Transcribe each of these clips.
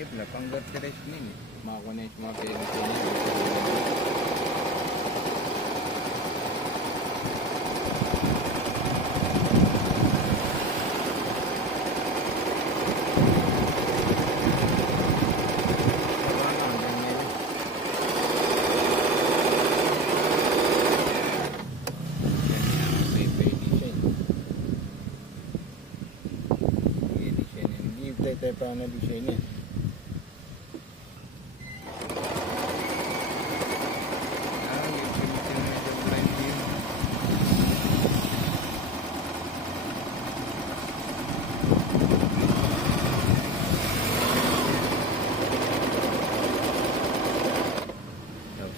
Sige pala, pang garterized din eh. Makakonect mga parents ko. Tayo pa na design niya.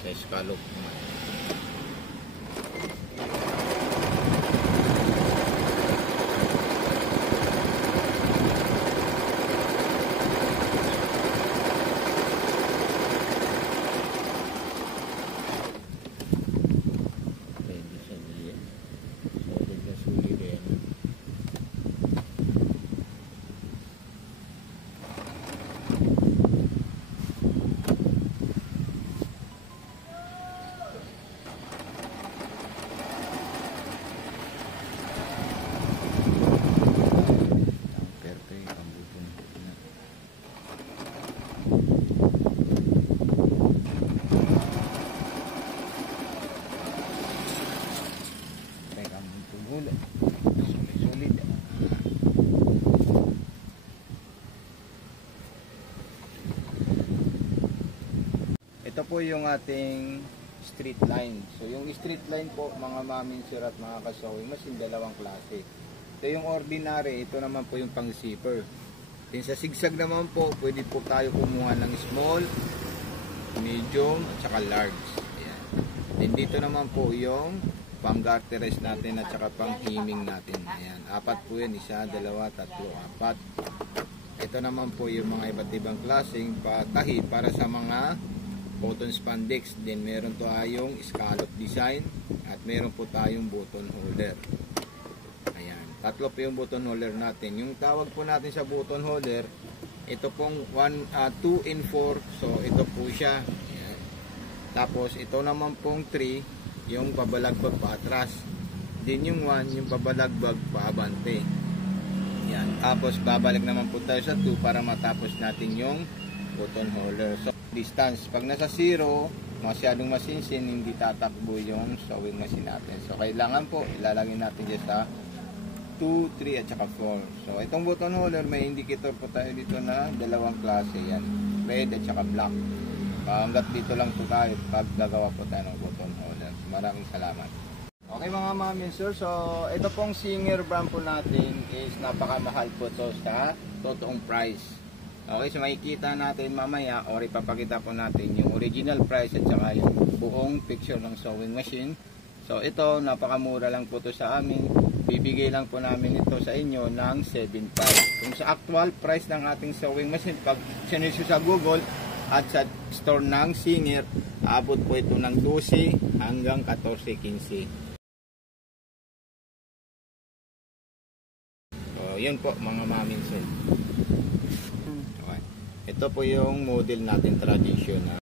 Sa scallop naman. Sulit. Ito po yung ating street line. So yung street line po mga mamin sir at mga kasawing machine, dalawang klase. Ito yung ordinary, ito naman po yung pang zipper. Yung sa zigzag naman po, pwede po tayo kumuha ng small, medium at saka large. Ayan. Then dito naman po yung pang garterize natin at saka pang heming natin. Ayan, apat po yan, isa, dalawa, tatlo, apat. Ito naman po yung mga iba't ibang klaseng tahi para sa mga cotton spandex. Then meron tayong scallop design at meron po tayong button holder. Ayan, tatlo po yung button holder natin. Yung tawag po natin sa button holder, ito pong 2 in 4. So ito po siya. Ayan. Tapos ito naman pong 3, yung pabalagbag pa atras. Din yung 1, yung pabalagbag pa abante. Yan. Tapos babalik naman po tayo sa 2 para matapos natin yung button holder. So distance, pag nasa 0, masyadong masinsin, hindi tatakbo yung sewing machine natin. So kailangan po ilalagay natin dyan sa 2, 3 at saka 4. So itong button holder, may indicator po tayo dito na dalawang klase. Yan, red at saka black. Hanggat dito lang po tayo pag gagawa po tayo ng button holder. Maraming salamat. Okay mga mamin sir, so ito pong Singer brand po natin is napakamahal po to sa totoong price. Okay, so makikita natin mamaya or ipapakita po natin yung original price at saka yung buong picture ng sewing machine. So ito, napakamura lang po to sa amin. Bibigay lang po namin ito sa inyo ng 7.5. Kung sa actual price ng ating sewing machine, pag sinerge sa Google at sa store ng Singer, aabot po ito ng 12 hanggang 14-15. So, yun po mga maminsin. Okay. Ito po yung model natin traditional.